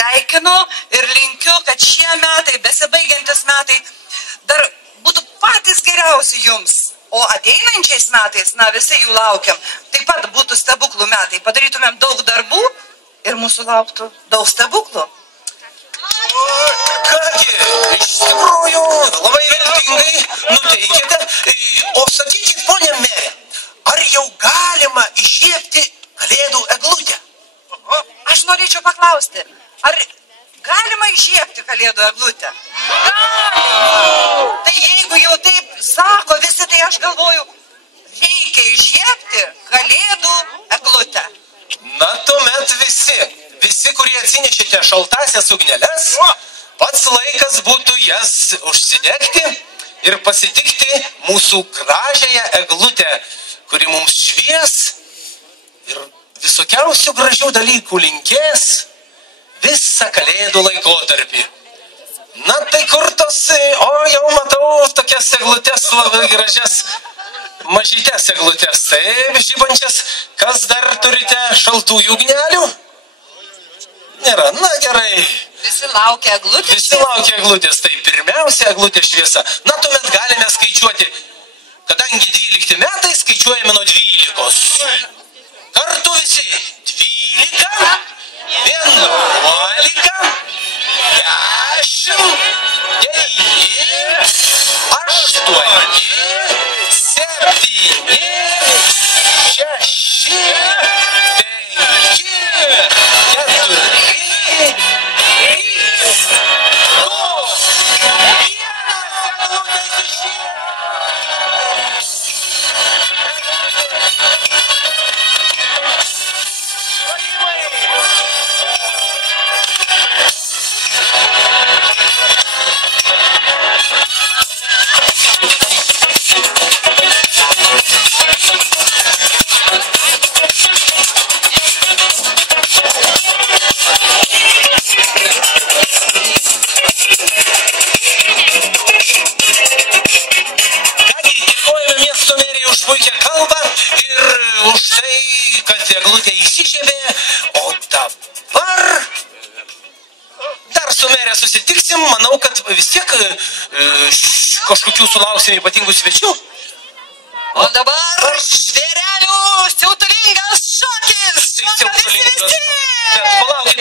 sveikinu ir linkiu, kad šie metai, besibaigiantis metai, dar būtų patys geriausi jums. O ateinančiais metais, na, visi jų laukiam, taip pat būtų stebuklų metai. Padarytumėm daug darbų ir mūsų lauktų daug stebuklų. Kągi, iš tikrųjų, labai viltingai nuteikėte. O sakykit, ponia merė, ar jau galima įžiebti kalėdų eglutę? Aš norėčiau paklausti, ar galima įžiebti kalėdų eglutę? Galima! Tai jeigu jau taip sako visi, tai aš galvoju, reikia įžiebti kalėdų eglutę. Na, tuomet visi, kurie atsinešėte šaltasias ugneles, pats laikas būtų jas užsidegti ir pasitikti mūsų gražiąją eglutę, kuri mums švies ir visokiausių gražių dalykų linkės visą kalėdų laikotarpį. Na, tai kur tos, jau matau tokias eglutės labai gražias, mažytės eglutės, taip, žibančias. Kas dar turite šaltųjų ugnelių? Nėra, na gerai. Visi laukia eglutės. Visi laukia eglutės, tai pirmiausia eglutė šviesa. Na, tuomet galime skaičiuoti, kadangi 12 metai, skaičiuojame nuo 12. Kartu visi 12, 11, 10, 9, 8, 7, 6, 5, 4, 3, 2, 1. Už tai, kad eglutė įsižiebė, o dabar dar su merė susitiksim, manau, kad vis tiek kažkokių sulauksim ypatingų svečių. O dabar žvėrelių siautulingas šokis! Šoka visi! Bet palaukit,